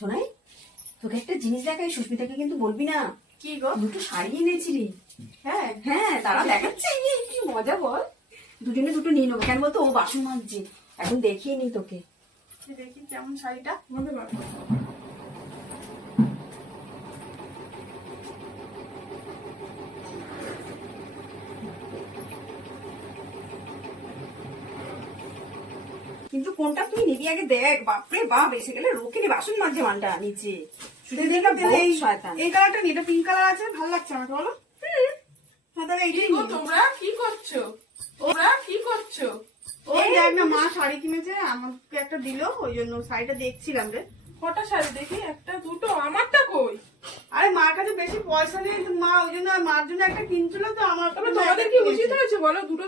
শোনাই, তোকে একটা জিনিস দেখাই, সুস্মিতাকে কিন্তু বলবি না। কি গো? দুটো শাড়ি এনেছি রে। হ্যাঁ হ্যাঁ, তারা দেখাচ্ছে, কি মজা বল। দুজনে দুটো নিয়ে নেবো, কেন বলতো, ও বাসন মাজছে, এখন দেখিয়ে নি তোকে। দেখি কেমন শাড়িটা মনে করো। কিন্তু কোনটা তুই নিবি আগে দেখ। বাপরে বাপ, এসে গেলে রোকে বাসন মাজছে মানটা নিচে। এই কালারটা নি, এটা পিঙ্ক কালার আছে, ভালো লাগছে আমাকে, বলো। হ্যাঁ, তাহলে এইটাই নিই। তোমরা কি করছো? ওরা কি করছো? ওই দেখ না, মা শাড়ি কিনেছে, আমাকে একটা দিলো, ওই জন্য শাড়িটা দেখছিলাম রে। কটা শাড়ি দেখি? একটা দুটো, আমারটা কই? আরে মার কাছে বেশি পয়সা নেই তো, মা ওই জন্য মার জন্য একটা কিনছিল, তো আমার তবে তোমাদের কি উচিত হয়েছে বলো, দুটো